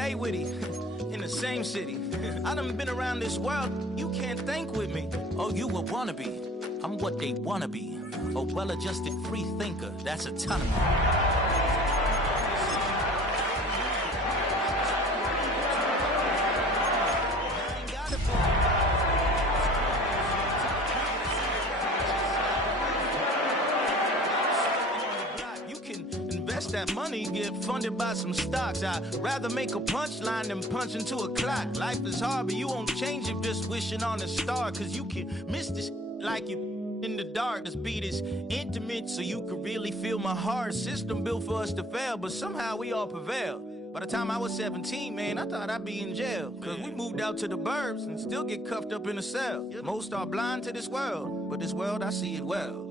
day with him in the same city. I done been around this world. You can't think with me. Oh, you a wannabe. I'm what they wanna be. A well-adjusted free thinker. That's autonomy. That money get funded by some stocks. I'd rather make a punchline than punch into a clock. Life is hard, but you won't change it just wishing on a star. Cause you can miss this like you in the dark. This beat is intimate, so you can really feel my heart. System built for us to fail, but somehow we all prevail. By the time I was 17, man, I thought I'd be in jail. Cause we moved out to the burbs and still get cuffed up in a cell. Most are blind to this world, but this world, I see it well.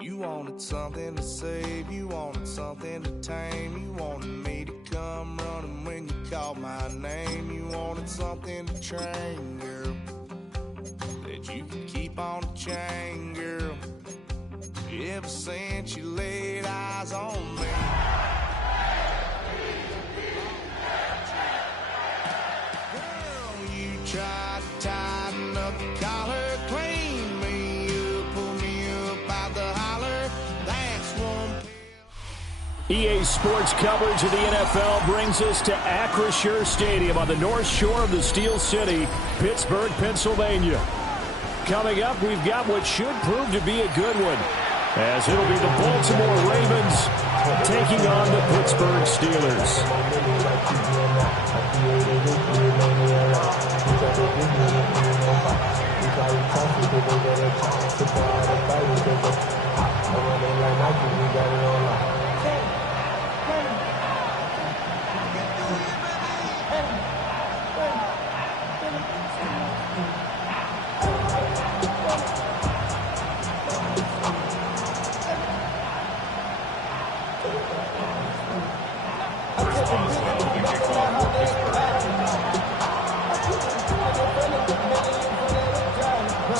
You wanted something to save, you wanted something to tame. You wanted me to come running when you called my name. You wanted something to train, girl, that you could keep on the chain, girl. Ever since you laid eyes on me, girl, you tried to tighten up the collar, clean me up, pull me up out the holler. That's one. EA Sports coverage of the NFL brings us to Acrisure Stadium on the north shore of the Steel City, Pittsburgh, Pennsylvania. Coming up, we've got what should prove to be a good one, as it'll be the Baltimore Ravens taking on the Pittsburgh Steelers.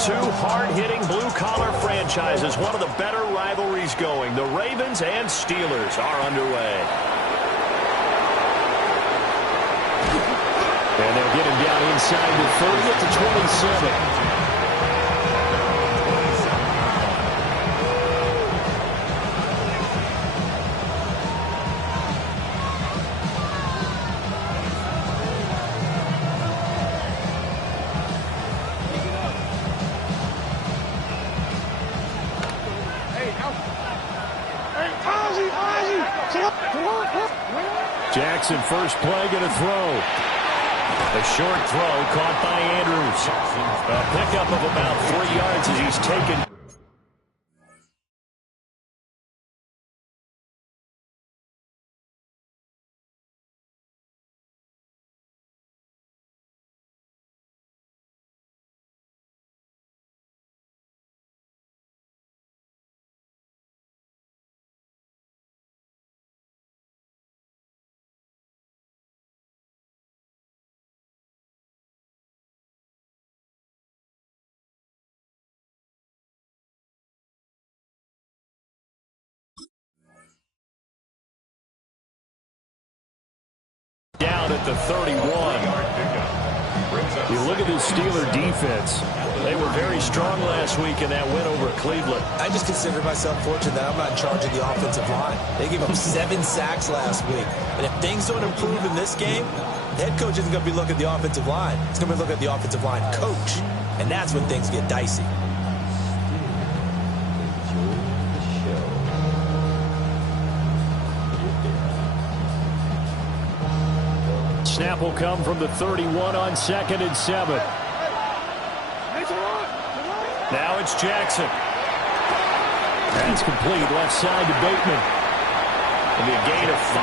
Two hard-hitting blue-collar franchises, one of the better rivalries going. The Ravens and Steelers are underway. And they'll get him down inside the 30 at the 27. Jackson first play, going to throw. A short throw caught by Andrews. A pickup of about 3 yards as he's taken. Down at the 31. You look at this Steeler defense. They were very strong last week in that win over Cleveland. I just consider myself fortunate that I'm not in charge of the offensive line. They gave up 7 sacks last week. And if things don't improve in this game, the head coach isn't going to be looking at the offensive line. He's going to be looking at the offensive line coach. And that's when things get dicey. Snap will come from the 31 on 2nd and 7. Now it's Jackson. That's complete left side to Bateman. It'll be a gain of 5.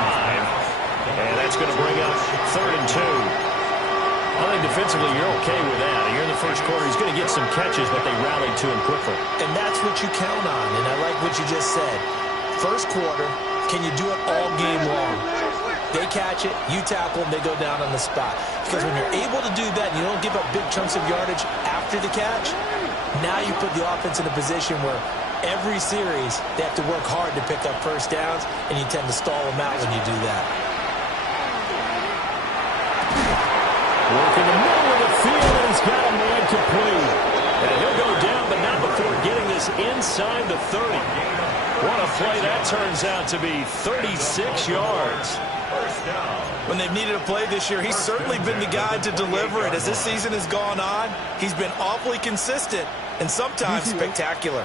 And that's going to bring up 3rd and 2. I think defensively you're okay with that. Here in the first quarter, he's going to get some catches, but they rallied to him quickly. And that's what you count on. And I like what you just said. First quarter, can you do it all game long? They catch it, you tackle them, they go down on the spot. Because when you're able to do that and you don't give up big chunks of yardage after the catch, Now you put the offense in a position where every series they have to work hard to pick up first downs, and you tend to stall them out when you do that. Work in the middle of the field, and he's got a man complete. And he'll go down, but not before getting this inside the 30. What a play that turns out to be, 36 yards. When they've needed a play this year, he's certainly been the guy to deliver it. As this season has gone on, he's been awfully consistent and sometimes spectacular.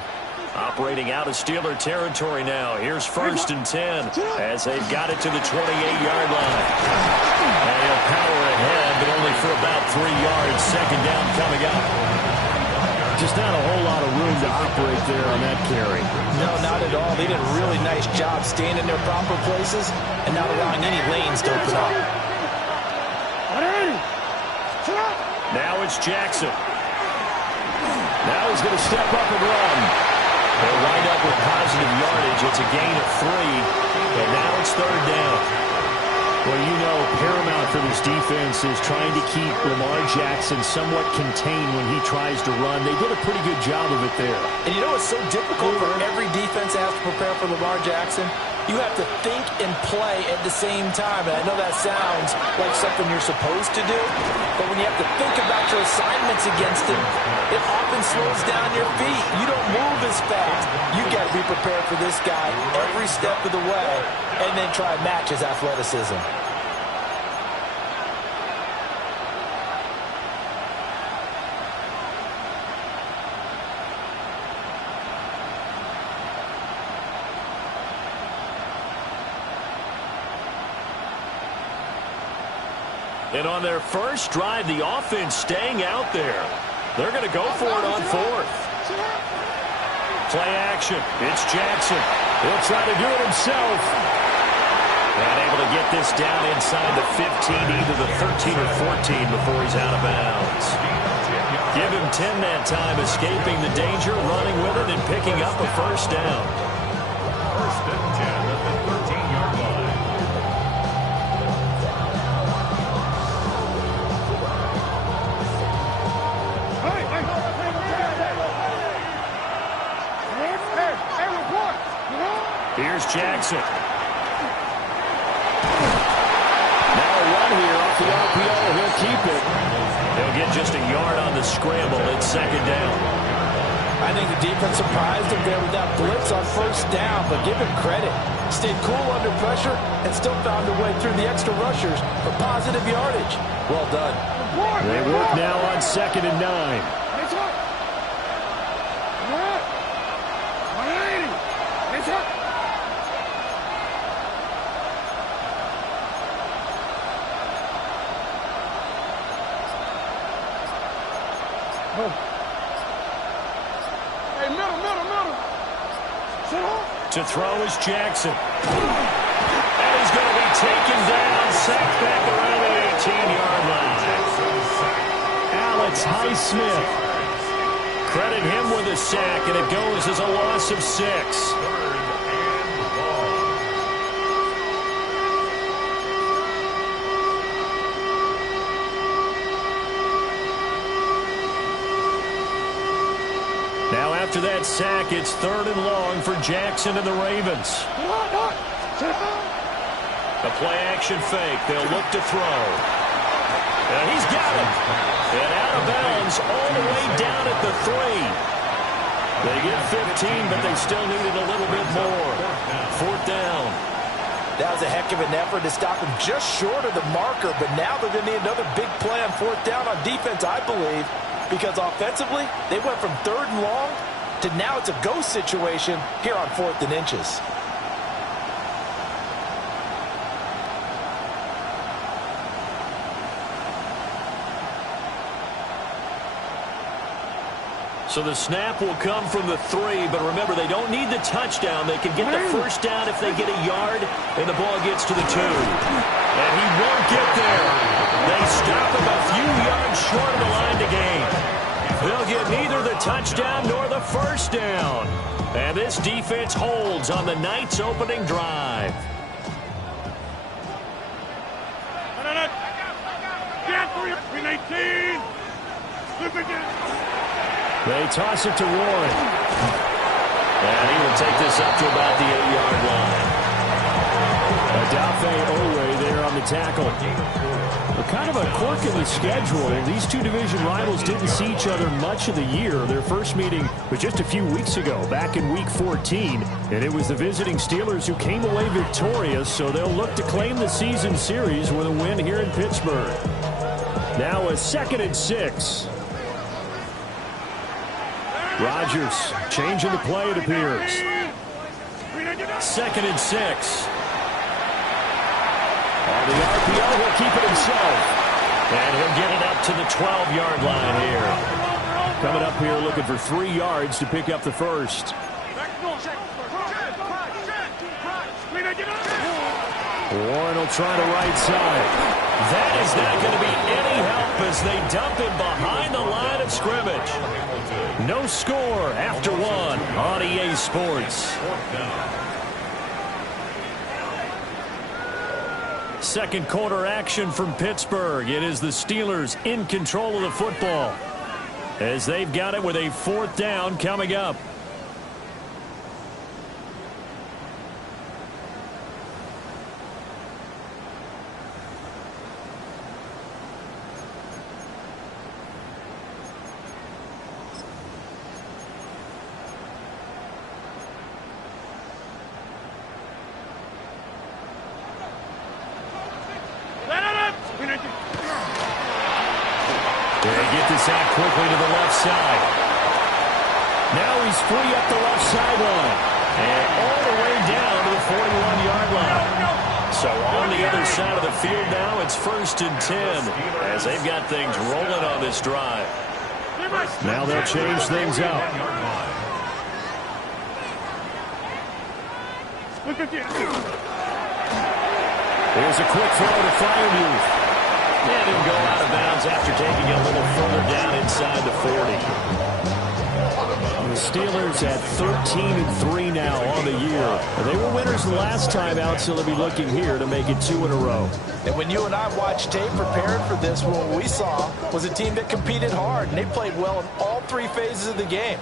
Operating out of Steeler territory now. Here's 1st and 10 as they've got it to the 28-yard line. And he'll power ahead, but only for about 3 yards. 2nd down coming up. Just not a whole lot of room to operate there on that carry. No, not at all. They did a really nice job staying in their proper places and not allowing any lanes to open up. Now it's Jackson. Now he's going to step up and run. They'll wind up with positive yardage. It's a gain of 3, and now it's 3rd down. Well, you know, paramount for this defense is trying to keep Lamar Jackson somewhat contained when he tries to run. They did a pretty good job of it there. And you know it's so difficult for every defense that has to prepare for Lamar Jackson? You have to think and play at the same time. And I know that sounds like something you're supposed to do, but when you have to think about your assignments against him, it often slows down your feet. You don't move as fast. You got to be prepared for this guy every step of the way and then try and match his athleticism. And on their first drive, the offense staying out there. They're going to go for it on 4th. Play action. It's Jackson. He'll try to do it himself. And able to get this down inside the 15, either the 13 or 14 before he's out of bounds. Give him 10 that time, escaping the danger, running with it, and picking up a 1st down. 1st and 10 at the 13-yard line. Here's Jackson. Now a run here off the RPO. He'll keep it. He'll get just a yard on the scramble. It's 2nd down. I think the defense surprised him there with that blitz on 1st down, but give him credit. Stayed cool under pressure and still found a way through the extra rushers for positive yardage. Well done. They work now on 2nd and 9. To throw is Jackson. And he's going to be taken down, sacked back around the 18-yard line. Alex Highsmith. Credit him with a sack, and it goes as a loss of 6. Now after that sack, it's 3rd and long for Jackson and the Ravens. A play-action fake. They'll look to throw. And he's got it. And out of bounds all the way down at the 3. They get 15, but they still needed a little bit more. 4th down. That was a heck of an effort to stop him just short of the marker, but now they're going to need another big play on 4th down on defense, I believe. Because offensively, they went from 3rd and long to now it's a go situation here on 4th and inches. So the snap will come from the 3, but remember, they don't need the touchdown. They can get the 1st down if they get a yard, and the ball gets to the 2. And he won't get there. They stop him a few yards short of the line to gain. They'll get neither the touchdown nor the 1st down. And this defense holds on the night's opening drive. They toss it to Warren. And he will take this up to about the 8-yard line. Odafe Oweh there on the tackle. Kind of a quirk in the schedule. These two division rivals didn't see each other much of the year. Their first meeting was just a few weeks ago, back in Week 14. And it was the visiting Steelers who came away victorious, so they'll look to claim the season series with a win here in Pittsburgh. Now a 2nd and 6. Rodgers changing the play, it appears. 2nd and 6. On the RPO, he'll keep it himself. And he'll get it up to the 12-yard line here. Coming up here looking for 3 yards to pick up the first. Warren will try to right side. That is not going to be any help as they dump him behind the line of scrimmage. No score after 1 on EA Sports. Second quarter action from Pittsburgh. It is the Steelers in control of the football as they've got it with a 4th down coming up. They get this out quickly to the left side. Now he's free up the left sideline. And all the way down to the 41-yard line. So on the other side of the field now, it's 1st and 10 as they've got things rolling on this drive. Now they'll change things up. Here's a quick throw to Freiermuth. And he'll go out of bounds after taking it a little further down inside the 40. The Steelers at 13-3 now on the year. They were winners the last time out, so they'll be looking here to make it 2 in a row. And when you and I watched tape preparing for this, what we saw was a team that competed hard, and they played well in all 3 phases of the game.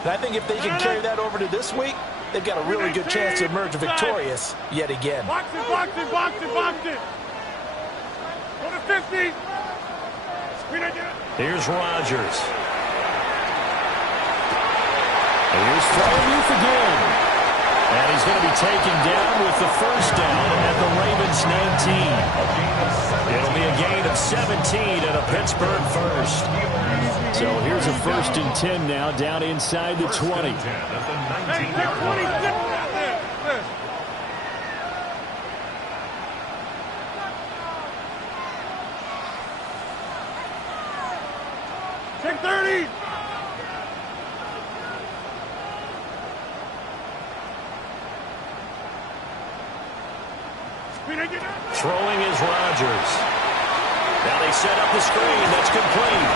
And I think if they can carry that over to this week, they've got a really good chance to emerge victorious yet again. Box it, box it, box it, box it. Go to 50. Here's Rodgers. Here's Freiermuth again. And he's going to be taken down with the first down at the Ravens 19. It'll be a gain of 17 and a Pittsburgh first. So here's a 1st and 10 now down inside the 20. Check 30. Throwing is Rodgers. Now they set up the screen. That's complete.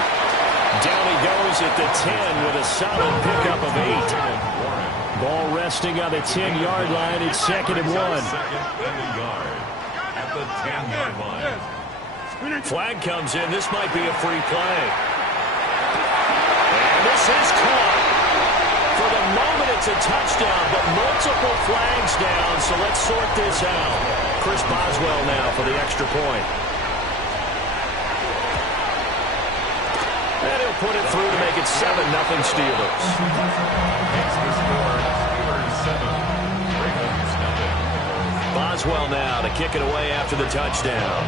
Down he goes at the 10 with a solid pickup of 8. Ball resting on the 10-yard line. It's 2nd and 1. At the 10-yard line. Flag comes in. This might be a free play. And this is caught. For the moment, it's a touchdown, but multiple flags down, so let's sort this out. Chris Boswell now for the extra point. And he'll put it through to make it 7-0 Steelers. Boswell now to kick it away after the touchdown.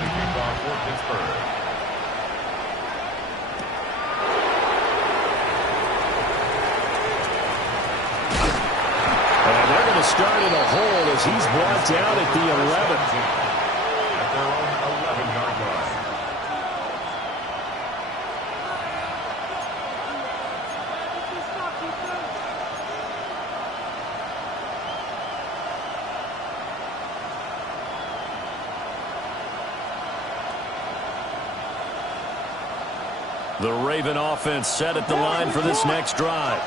Start in a hole as he's brought down at the 11. At their own 11-yard line. The Raven offense set at the line for this next drive.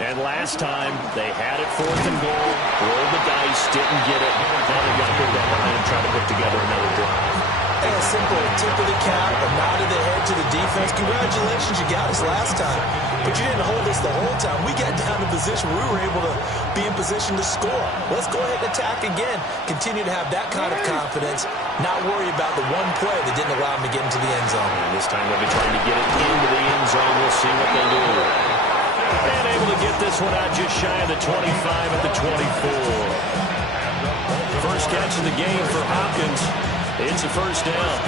And last time, they had it 4th and goal, rolled the dice, didn't get it. Now they've got to go down behind and try to put together another drive. And a simple tip of the cap, a nod of the head to the defense. Congratulations, you got us last time. But you didn't hold us the whole time. We got down to position where we were able to be in position to score. Let's go ahead and attack again. Continue to have that kind of confidence. Not worry about the one play that didn't allow them to get into the end zone. And this time they'll be trying to get it into the end zone. We'll see what they do. And able to get this one out just shy of the 25 at the 24. First catch of the game for Hopkins. It's a first down.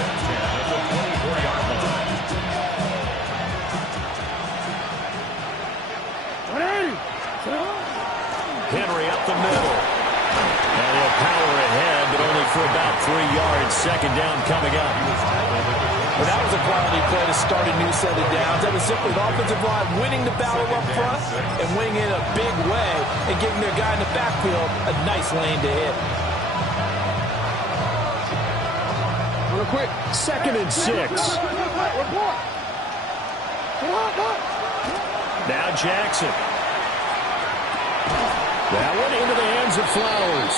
Henry up the middle. And he'll power ahead, but only for about 3 yards. Second down coming up. Well, that was a quality play to start a new set of downs. That was simply the offensive line winning the battle up front and winning it a big way and giving their guy in the backfield a nice lane to hit. Real quick. 2nd and 6. Now Jackson. That one into the hands of Flowers.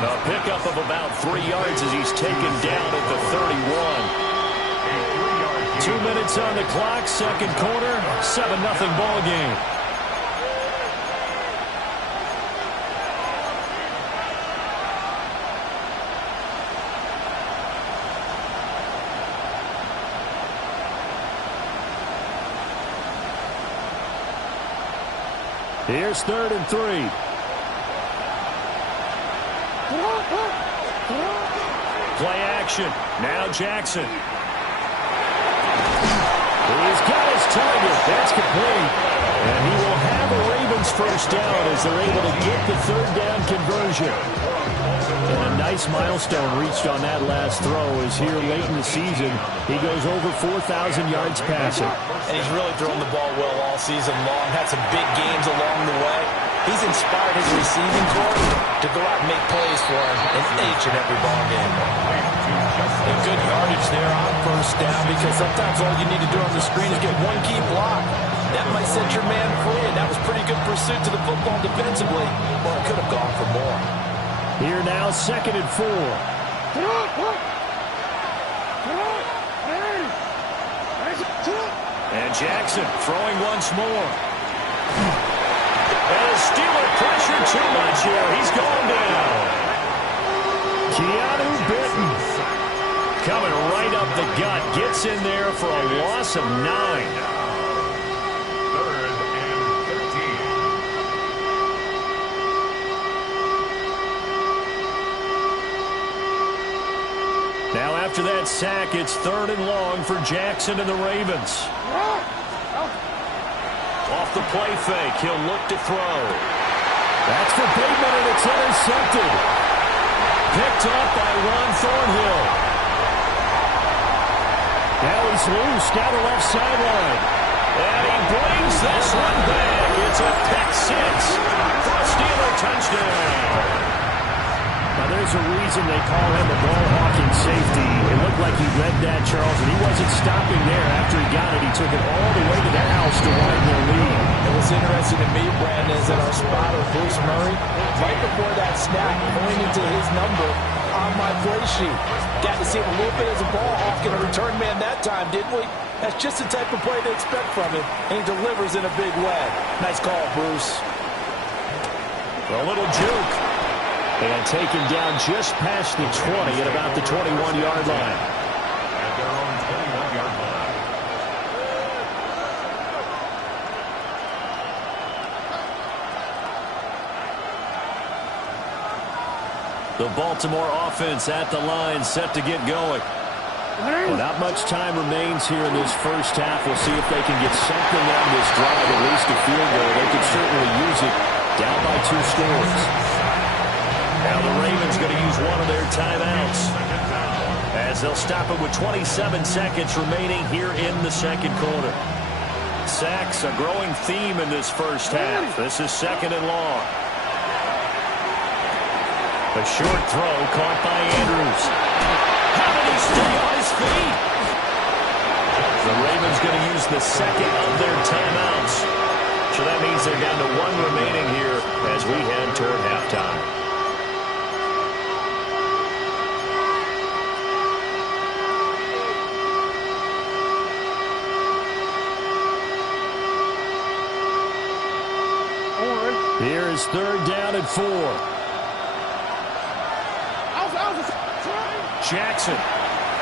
A pickup of about 3 yards as he's taken down at the 31. 2 minutes on the clock, second quarter, 7-0 ball game. Here's 3rd and 3. Play action. Now Jackson. He's got his target. That's complete. And he will have a Ravens first down as they're able to get the 3rd down conversion. And a nice milestone reached on that last throw as here late in the season, he goes over 4,000 yards passing. And he's really thrown the ball well all season long. Had some big games along the way. He's inspired his receiving corps to go out and make plays for him in each and every ball game. A good yardage there on first down because sometimes all you need to do on the screen is get one key block. That might set your man free, and that was pretty good pursuit to the football defensively. Well, it could have gone for more. Here now, 2nd and 4. And Jackson throwing once more. And a Steeler pressure too much here. He's going down. Keanu Benton coming right up the gut. Gets in there for a loss of 9. Now after that sack, it's 3rd and long for Jackson and the Ravens. Off the play fake, he'll look to throw. That's for Bateman, and it's intercepted. Picked up by Ron Thornhill. Now he's loose down the left sideline. And he brings this one back. It's a pick 6 for a Steeler touchdown. Now, there's a reason they call him a ball-hawking safety. It looked like he read that, Charles, and he wasn't stopping there. After he got it, he took it all the way to the house to widen their lead. And what's interesting to me, Brandon, is that our spotter, Bruce Murray, right before that snap, pointed to his number on my play sheet. Got to see him a little bit as a ball hawk and a return man that time, didn't we? That's just the type of play they expect from him, and he delivers in a big way. Nice call, Bruce. A little juke. And taken down just past the 20 at about the 21-yard line. At their own 21-yard line. The Baltimore offense at the line, set to get going. Well, not much time remains here in this first half. We'll see if they can get something out of this drive, at least a field goal. They could certainly use it down by 2 scores. Now the Ravens going to use one of their timeouts as they'll stop it with 27 seconds remaining here in the second quarter. Sacks, a growing theme in this first half. This is 2nd and long. A short throw caught by Andrews. How did he stay on his feet? The Ravens going to use the second of their timeouts. So that means they're down to 1 remaining here as we head toward halftime. Here is 3rd down and 4. Jackson.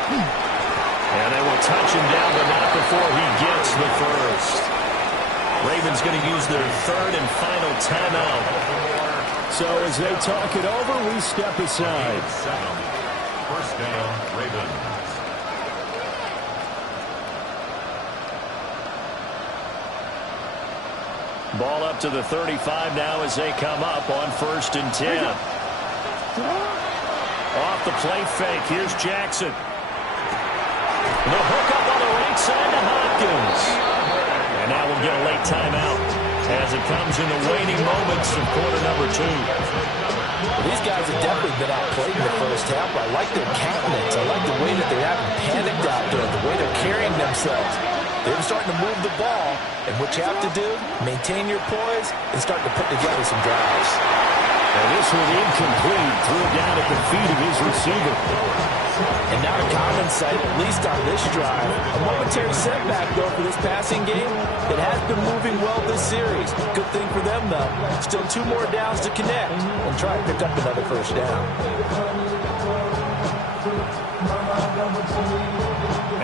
And they will touch him down, but not before he gets the first. Ravens going to use their 3rd and final timeout. So as they talk it over, we step aside. 1st down, Ravens. Ball up to the 35 now as they come up on 1st and 10. Off the play fake. Here's Jackson. The hook up on the right side to Hopkins. And now we'll get a late timeout as it comes in the waning moments of quarter number 2. Well, these guys have definitely been outplayed in the first half. I like their countenance. I like the way that they haven't panicked out there, the way they're carrying themselves. They're starting to move the ball, and what you have to do, maintain your poise and start to put together some drives. And this one incomplete. Threw it down at the feet of his receiver. And not a common sight, at least on this drive. A momentary setback, though, for this passing game that has been moving well this series. Good thing for them, though. Still 2 more downs to connect and try and pick up another 1st down.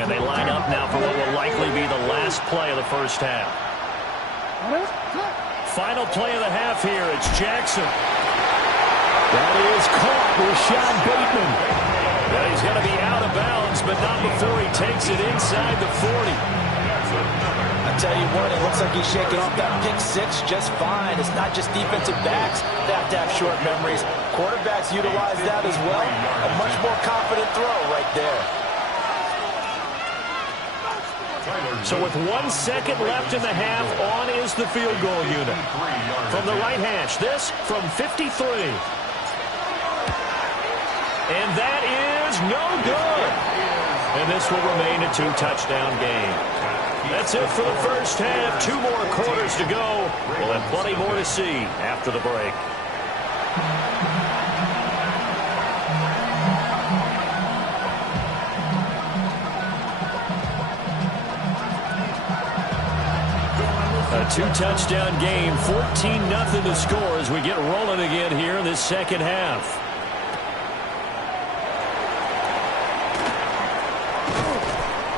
And they line up now for what will likely be the last play of the first half. Final play of the half here. It's Jackson. That is caught. Rashad Bateman. Well, he's going to be out of bounds, but not before he takes it inside the 40. I tell you what, it looks like he's shaking off that pick 6 just fine. It's not just defensive backs that have to have short memories. Quarterbacks utilize that as well. A much more confident throw right there. So with 1 second left in the half, on is the field goal unit. From the right hash, this from 53. And that is no good. And this will remain a 2-touchdown game. That's it for the first half. 2 more quarters to go. We'll have plenty more to see after the break. A 2-touchdown game, 14-0 to score as we get rolling again here in this second half.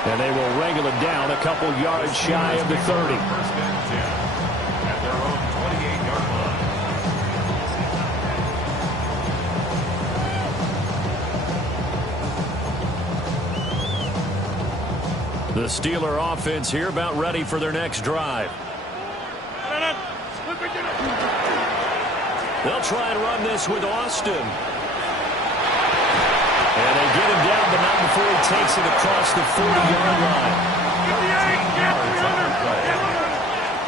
And they will wrangle it down a couple yards shy of the 30. 1st and 10 at their own 28-yard line. The Steeler offense here about ready for their next drive. They'll try and run this with Austin. And they get him down, but not before he takes it across the 40-yard line.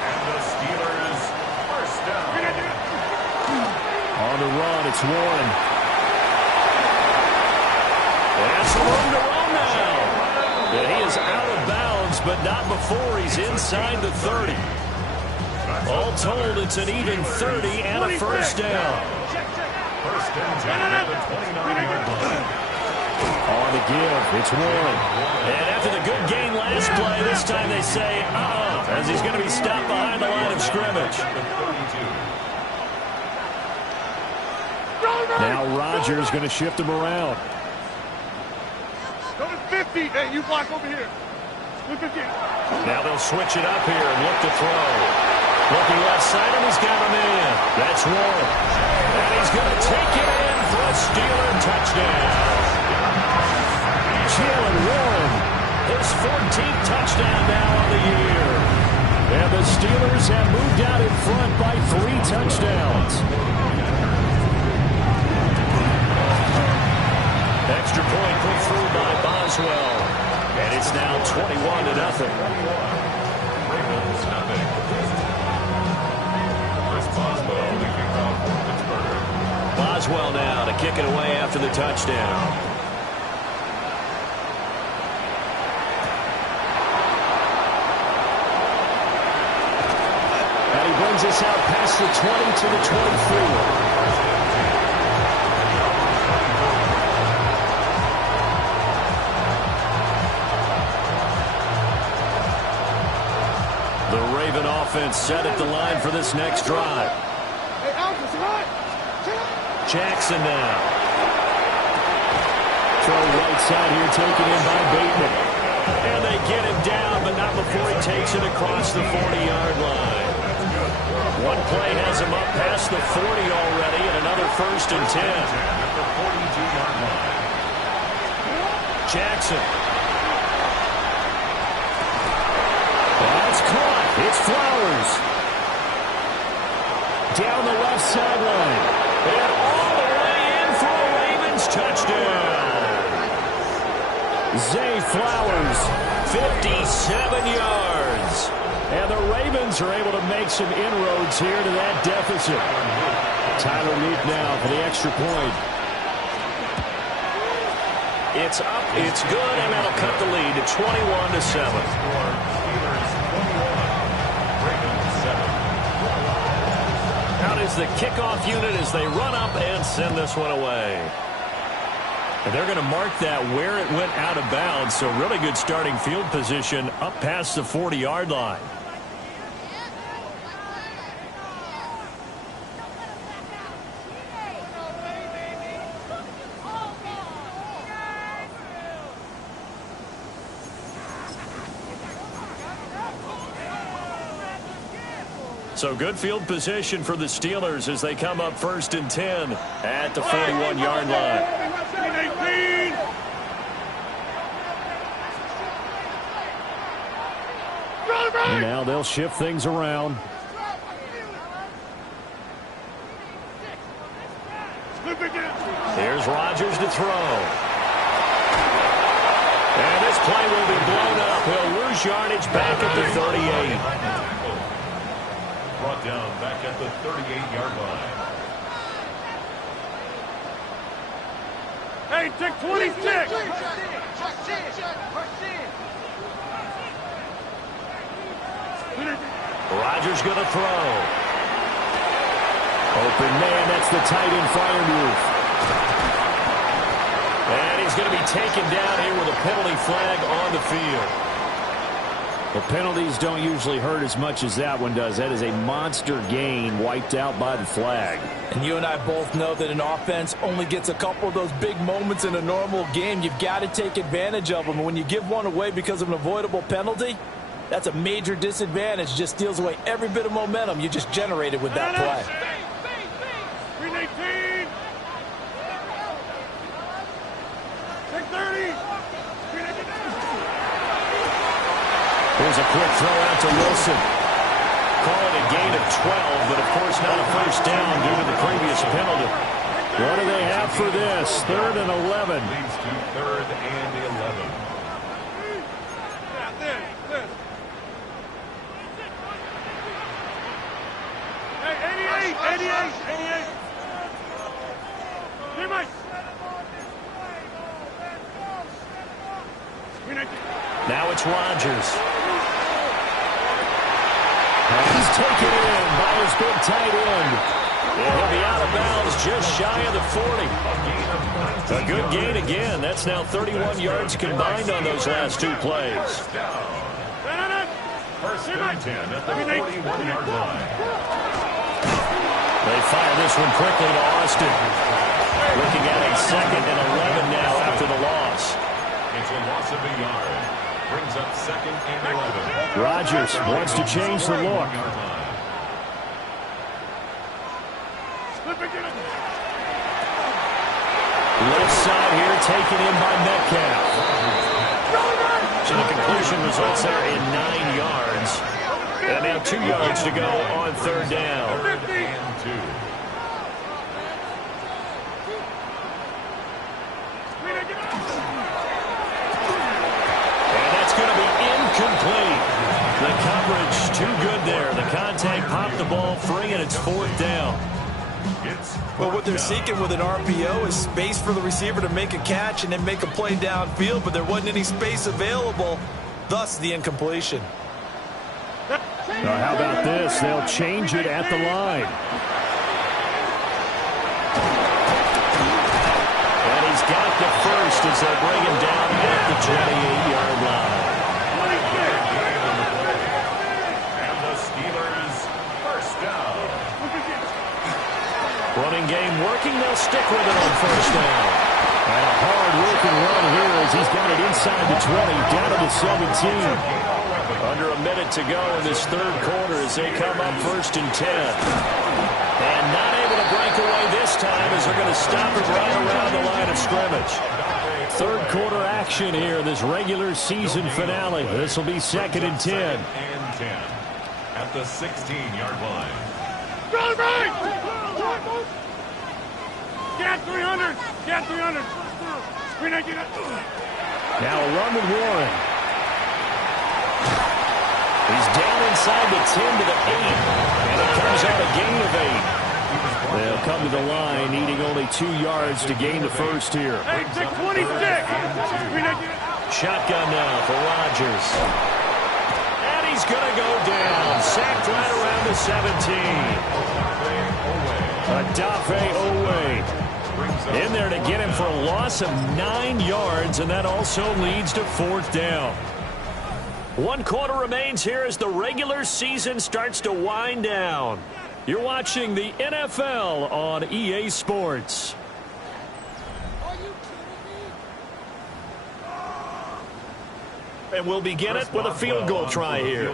And the Steelers 1st down. On the run, it's Warren. That's the room to run now. And he is out of bounds, but not before he's inside the 30. All told, it's an even 30 and a 1st down. 1st and 10 at the 29-yard line. On the give, it's Warren. And after the good gain last play, this time they say, as he's going to be stopped behind the line of scrimmage. Now Rodgers going to shift him around. Go to 50. Hey, you block over here. Look at you. Now they'll switch it up here and look to throw. Looking left side, and he's got him in. That's Warren. And he's going to take it in for a Steeler touchdown. Jalen Warren, his 14th touchdown now on the year. And the Steelers have moved out in front by 3 touchdowns. Extra point put through by Boswell. And it's now 21-0. Ravens nothing. Chris Boswell, the kickoff for Pittsburgh. Boswell now to kick it away after the touchdown. Brings us out past the 20 to the 24. The Raven offense set at the line for this next drive. Jackson now. Throw right side here, taken in by Bateman. And they get him down, but not before he takes it across the 40-yard line. One play has him up past the 40 already, and another 1st and 10. Jackson. That's caught. It's Flowers. Down the left sideline. And all the way in for a Ravens touchdown. Zay Flowers, 57 yards. And the Ravens are able to make some inroads here to that deficit. Tyler Meek now for the extra point. It's up, it's good, and that'll cut the lead to 21-7. Out is the kickoff unit as they run up and send this one away. And they're going to mark that where it went out of bounds, so really good starting field position up past the 40-yard line. So good field position for the Steelers as they come up 1st and 10 at the 41-yard line. And now they'll shift things around. Here's Rodgers to throw. And this play will be blown up. He'll lose yardage back at the 38. Brought down back at the 38-yard line. Hey, take 26. Rodgers going to throw. Open man, that's the tight end Freiermuth. And he's going to be taken down here with a penalty flag on the field. Well, penalties don't usually hurt as much as that one does. That is a monster gain wiped out by the flag. And you and I both know that an offense only gets a couple of those big moments in a normal game. You've got to take advantage of them. And when you give one away because of an avoidable penalty, that's a major disadvantage. Just steals away every bit of momentum you just generated with that play. 319. 630. Here's a quick throw out to Wilson. Call it a gain of 12, but of course not a first down due to the previous penalty. What do they have for this? 3rd and 11. Leads to 3rd and 11. Hey, 88. Now it's Rodgers. He's taken in by his big tight end. And he'll be out of bounds just shy of the 40. A good gain again. That's now 31 yards combined on those last 2 plays. First and 10 at the 41-yard line. They fire this one quickly to Austin. Looking at a 2nd and 11 now after the loss. It's a loss of a yard. Brings up 2nd and 11. Rodgers wants to change the look. Left side here taken in by Metcalf. So the conclusion results there in 9 yards. And now 2 yards to go on 3rd down. 3rd and 2. Incomplete. The coverage too good there. The contact popped the ball free, and it's 4th down. Well, what they're seeking with an RPO is space for the receiver to make a catch and then make a play downfield, but there wasn't any space available, thus the incompletion. Now, how about this? They'll change it at the line. And he's got the first as they bring him down at the 28-yard line. Running game working. They'll stick with it on first down. And a hard-working run here as he's got it inside the 20, down to the 17. Under a minute to go in this third quarter as they come up 1st and 10. And not able to break away this time as they're going to stop it right around the line of scrimmage. Third quarter action here, this regular season finale. This will be 2nd and 10. And 10 at the 16-yard line. Get 300! Get 300! Now a run with Warren. He's down inside the 10 to the 8. And it comes out a gain of 8. They'll come to the line, needing only 2 yards to gain the first here. 26! Shotgun now for Rodgers. And he's going to go down. Sacked right around the 17. Odafe Oweh in there to get him for a loss of 9 yards, and that also leads to 4th down. 1 quarter remains here as the regular season starts to wind down. You're watching the NFL on EA Sports. And we'll begin it with a field goal try here.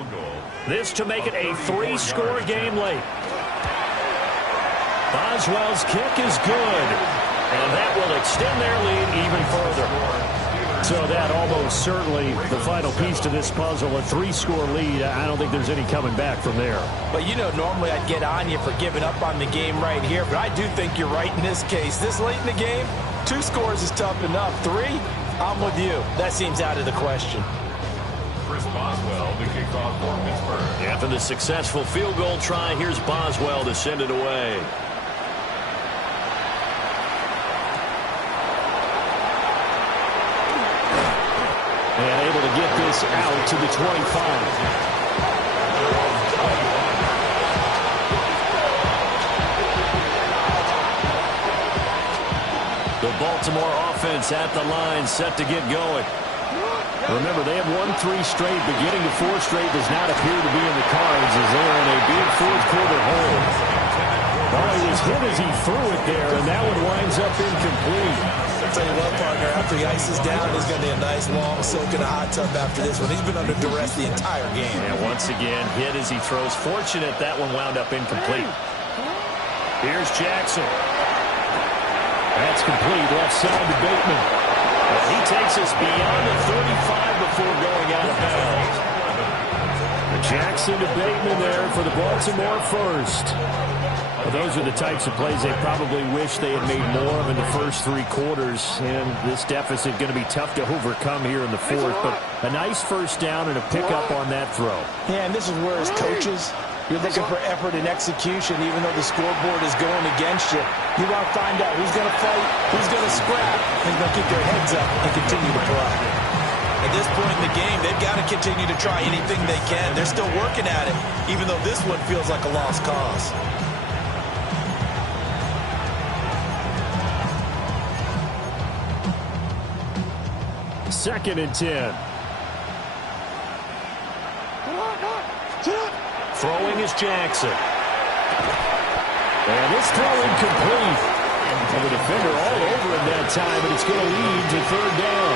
This to make it a 3-score game late. Boswell's kick is good, and that will extend their lead even further. So that almost certainly the final piece to this puzzle, a 3-score lead. I don't think there's any coming back from there. But, you know, normally I'd get on you for giving up on the game right here, but I do think you're right in this case. This late in the game, 2 scores is tough enough. 3, I'm with you. That seems out of the question. Chris Boswell to kick off for Pittsburgh. After the successful field goal try, here's Boswell to send it away. And able to get this out to the 25. The Baltimore offense at the line, set to get going. Remember, they have won 3 straight, but getting to 4 straight does not appear to be in the cards as they're in a big fourth-quarter hole. Well, he was hit as he threw it there, and that one winds up incomplete. I'll tell you what, partner, after he ices down, there's going to be a nice long soak in a hot tub after this one. He's been under duress the entire game. And once again, hit as he throws. Fortunate that one wound up incomplete. Here's Jackson. That's complete, left side to Bateman. He takes us beyond the 35 before going out of bounds. Jackson to Bateman there for the Baltimore first. Well, those are the types of plays they probably wish they had made more of in the first 3 quarters. And this deficit going to be tough to overcome here in the 4th. But a nice first down and a pickup on that throw. Yeah, and this is where as coaches, you're looking for effort and execution, even though the scoreboard is going against you. You want to find out who's going to fight, who's going to scrap, who's going to keep their heads up and continue to try. At this point in the game, they've got to continue to try anything they can. They're still working at it, even though this one feels like a lost cause. Second and 10. Throwing is Jackson. And this throw incomplete. And the defender all over him that time, but it's going to lead to 3rd down.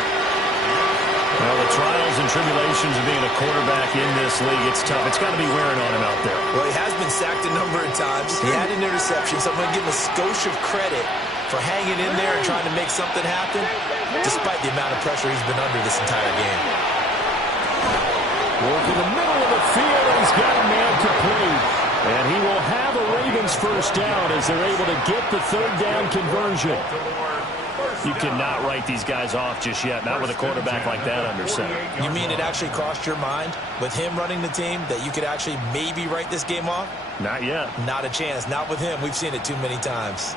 Well, the trials and tribulations of being a quarterback in this league, it's tough. It's got to be wearing on him out there. Well, he has been sacked a number of times. He had an interception, so I'm going to give him a skosh of credit for hanging in there and trying to make something happen, despite the amount of pressure he's been under this entire game. Working the middle of the field, and he's got a man complete. And he will have a Ravens first down as they're able to get the 3rd down conversion. You cannot write these guys off just yet, not with a quarterback like that under center. You mean it actually crossed your mind with him running the team that you could actually maybe write this game off? Not yet. Not a chance. Not with him. We've seen it too many times.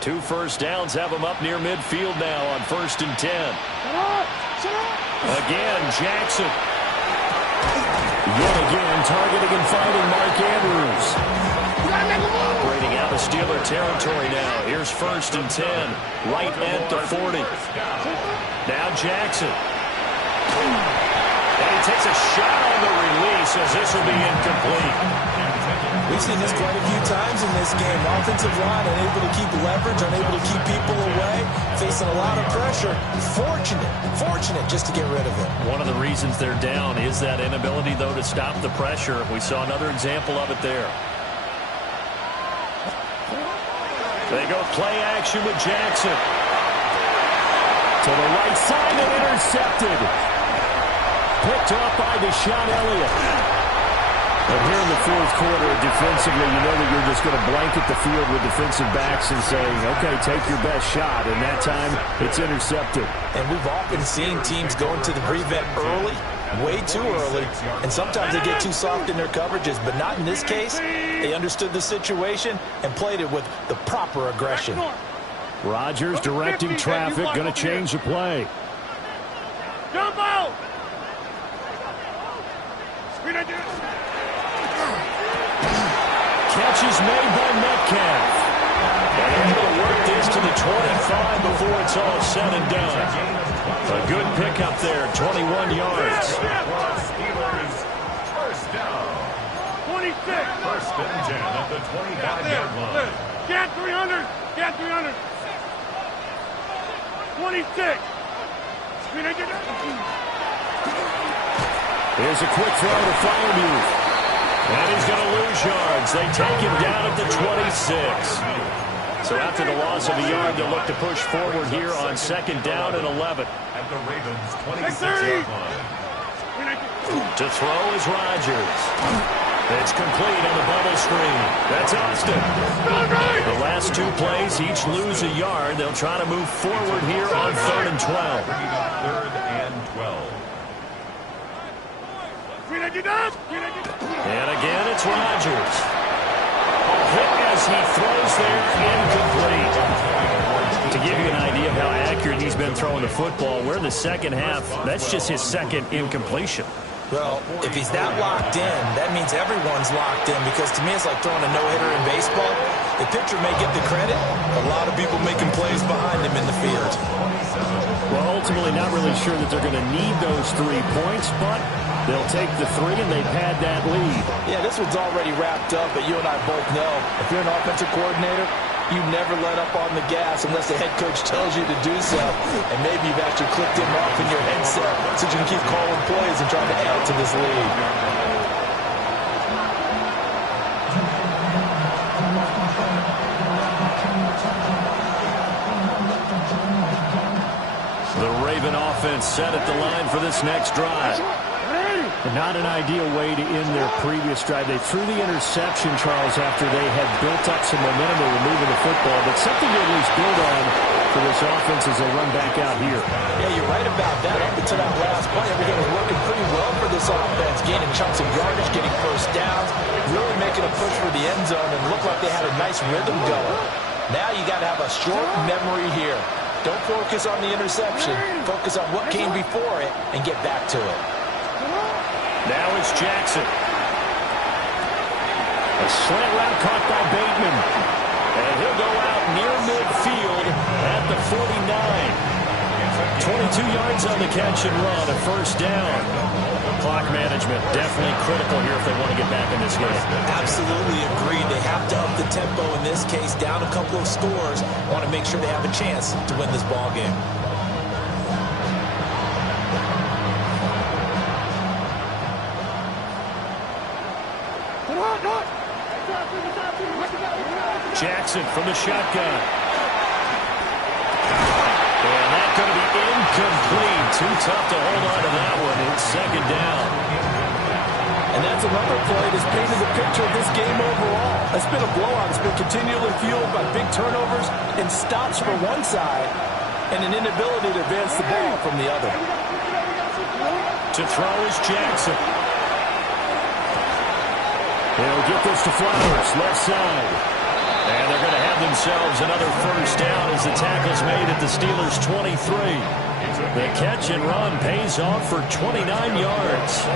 Two first downs have him up near midfield now on 1st and 10. Again, Jackson. Yet again, targeting and finding Mark Andrews. Operating out of Steeler territory now. Here's 1st and 10. Right at the 40. Now Jackson. And he takes a shot on the release as this will be incomplete. We've seen this quite a few times in this game. Offensive line unable to keep leverage, unable to keep people away, facing a lot of pressure. Fortunate just to get rid of it. One of the reasons they're down is that inability, though, to stop the pressure. We saw another example of it there. They go play action with Jackson. To the right side and intercepted. Picked off by Deshaun Elliott. And here in the fourth quarter, defensively, you know that you're just going to blanket the field with defensive backs and say, okay, take your best shot. And that time, it's intercepted. And we've often seen teams go into the prevent early, way too early, and sometimes they get too soft in their coverages, but not in this case. They understood the situation and played it with the proper aggression. Rodgers directing traffic, going to change the play. Jump out! Catch is made by Metcalf. And they're able to work this to the 25 before it's all said and done. A good pickup there, 21 yards. Steelers, first down. 26. First and 10 at the 25-yard line. Get 300. Get 300. 26. Here's a quick throw to Freiermuth. And he's going to lose yards. They take him down at the 26. So after the loss of a yard, they'll look to push forward here on second down and 11. At the Ravens' 26-yard line. To throw is Rodgers. It's complete on the bubble screen. That's Austin. The last two plays each lose a yard. They'll try to move forward here on 3rd and 12. Third and 12. And again, it's Rodgers. A hit as he throws there, incomplete. To give you an idea of how accurate he's been throwing the football, we're in the second half. That's just his second incompletion. Well, if he's that locked in, that means everyone's locked in, because to me it's like throwing a no-hitter in baseball. The pitcher may get the credit, a lot of people making plays behind him in the field. Well, ultimately not really sure that they're going to need those 3 points, but they'll take the 3 and they pad that lead. Yeah, this one's already wrapped up, but you and I both know if you're an offensive coordinator, you never let up on the gas unless the head coach tells you to do so. And maybe you've actually clicked him off in your headset so you can keep calling plays and trying to add to this lead. The Raven offense set at the line for this next drive. Not an ideal way to end their previous drive. They threw the interception, Charles, after they had built up some momentum and were moving the football, but something to at least build on for this offense as they run back out here. Yeah, you're right about that. Up until that last play, everything was working pretty well for this offense, gaining chunks of yardage, getting first downs, really making a push for the end zone, and looked like they had a nice rhythm going. Now you got to have a short memory here. Don't focus on the interception. Focus on what came before it and get back to it. Now it's Jackson. A slant route caught by Bateman. And he'll go out near midfield at the 49. 22 yards on the catch and run, a first down. Clock management definitely critical here if they want to get back in this game. Absolutely agreed. They have to up the tempo in this case, down a couple of scores. Want to make sure they have a chance to win this ball game. Jackson from the shotgun. And that's going to be incomplete. Too tough to hold on to that one. It's second down. And that's another play that's painted the picture of this game overall. It's been a blowout. It's been continually fueled by big turnovers and stops for one side and an inability to advance the ball from the other. To throw is Jackson. They'll get this to Flowers, left side. And they're going to have themselves another first down as the tackle's made at the Steelers' 23. The catch and run pays off for 29 yards.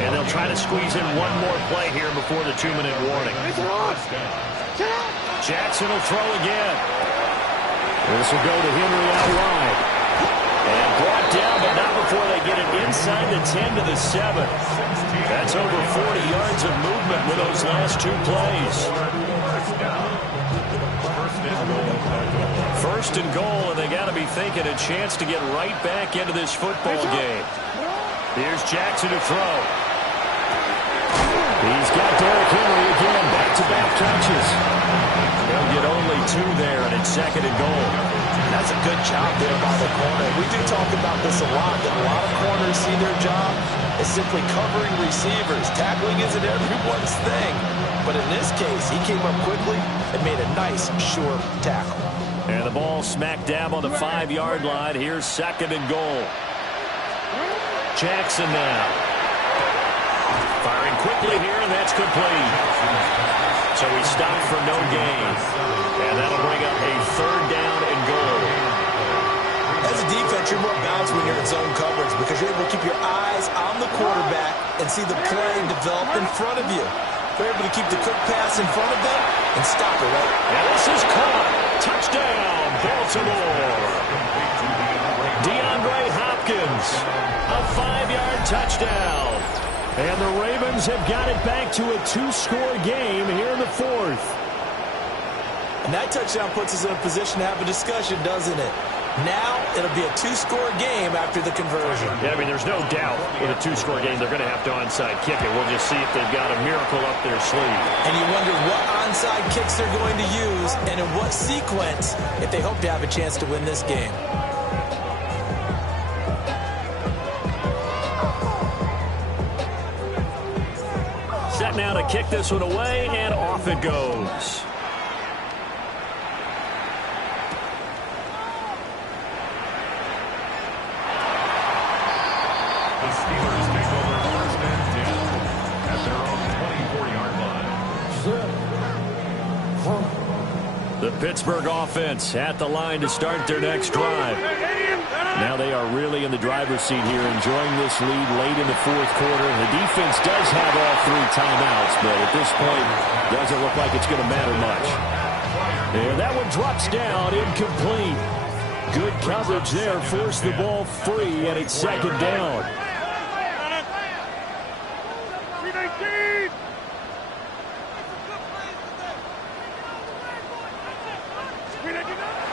And they'll try to squeeze in one more play here before the 2-minute warning. Jackson will throw again. This will go to Henry out wide. And brought down, but not before they get it inside the 10 to the 7. That's over 40 yards of movement with those last two plays. First and goal, and they got to be thinking a chance to get right back into this football game. Here's Jackson to throw. He's got Derrick Henry again, back-to-back catches. They'll get only 2 there, and it's second and goal. That's a good job there by the corner. We do talk about this a lot, that a lot of corners see their job as simply covering receivers. Tackling isn't everyone's thing. But in this case, he came up quickly and made a nice, short tackle. And the ball smack dab on the 5-yard line. Here's second and goal. Jackson now. Firing quickly here, and that's complete. So he stopped for no gain. And that'll bring up a third down and goal. As a defense, you're more balanced when you're in zone coverage because you're able to keep your eyes on the quarterback and see the play develop in front of you. They're able to keep the quick pass in front of them and stop it, right? And this is caught. Touchdown, Baltimore. DeAndre Hopkins, a 5-yard touchdown. And the Ravens have got it back to a 2-score game here in the 4th. And that touchdown puts us in a position to have a discussion, doesn't it? Now it'll be a 2-score game after the conversion. Yeah, I mean, there's no doubt with a 2-score game they're going to have to onside kick it. We'll just see if they've got a miracle up their sleeve. And you wonder what onside kicks they're going to use and in what sequence if they hope to have a chance to win this game. Set now to kick this one away, and off it goes. The Steelers take over first and 10 at their own 24-yard line. The Pittsburgh offense at the line to start their next drive. Now they are really in the driver's seat here, enjoying this lead late in the 4th quarter. The defense does have all 3 timeouts, but at this point, doesn't look like it's going to matter much. And that one drops down, incomplete. Good coverage there, forced the ball free, and it's second down.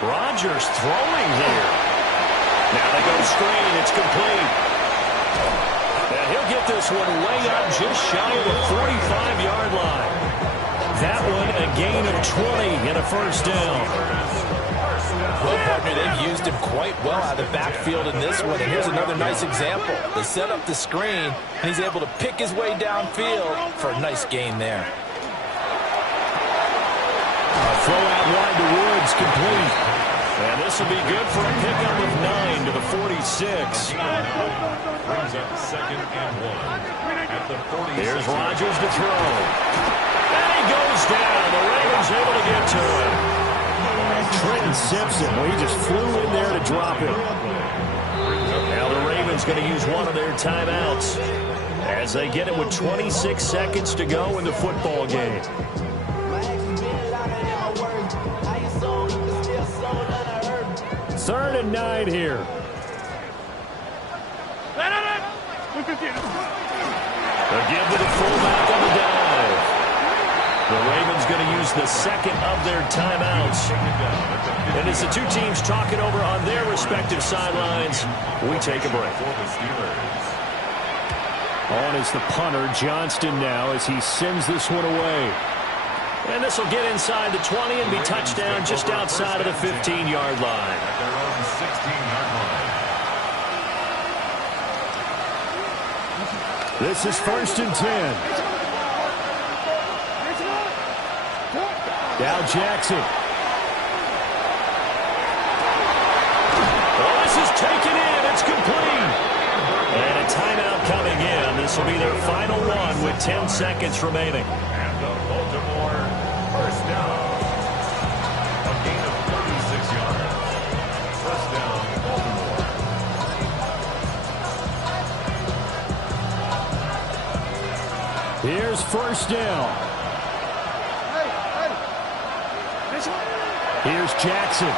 Rodgers throwing here. Now they go screen. It's complete. And he'll get this one way up just shy of the 45-yard line. That one a gain of 20 and a first down. Well, partner, they've used him quite well out of the backfield in this one. And here's another nice example. They set up the screen, and he's able to pick his way downfield for a nice gain there. A throw out wide to Woods, complete. And this will be good for a pickup of 9 to the 46. Brings up second and 1 at the 46. Here's Rodgers to throw. And he goes down. The Ravens able to get to him. Trenton Simpson, well, he just flew in there to drop it. Now the Ravens going to use one of their timeouts as they get it with 26 seconds to go in the football game. Third and 9 here. Again to the fullback on the dive. The Ravens going to use the second of their timeouts. And as the two teams talk it over on their respective sidelines, we take a break. On is the punter, Johnston now, as he sends this one away. And this will get inside the 20 and be touchdown just outside of the 15-yard line. At their own 16-yard line. This is first and 10. Now Jackson. Oh, this is taken in. It's complete. And a timeout coming in. This will be their final one with 10 seconds remaining. And the Baltimore first down. A gain of 36 yards. First down, Baltimore. Here's first down. Here's Jackson.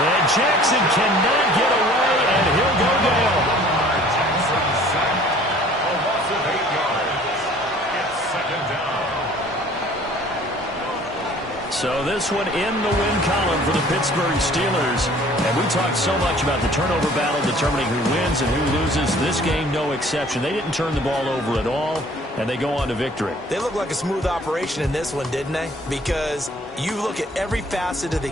And Jackson cannot get away, and he'll go down. Jackson sacked. A loss of 8 yards. It's second down. So this one in the win column for the Pittsburgh Steelers. And we talked so much about the turnover battle determining who wins and who loses. This game, no exception. They didn't turn the ball over at all, and they go on to victory. They look like a smooth operation in this one, didn't they? Because you look at every facet of the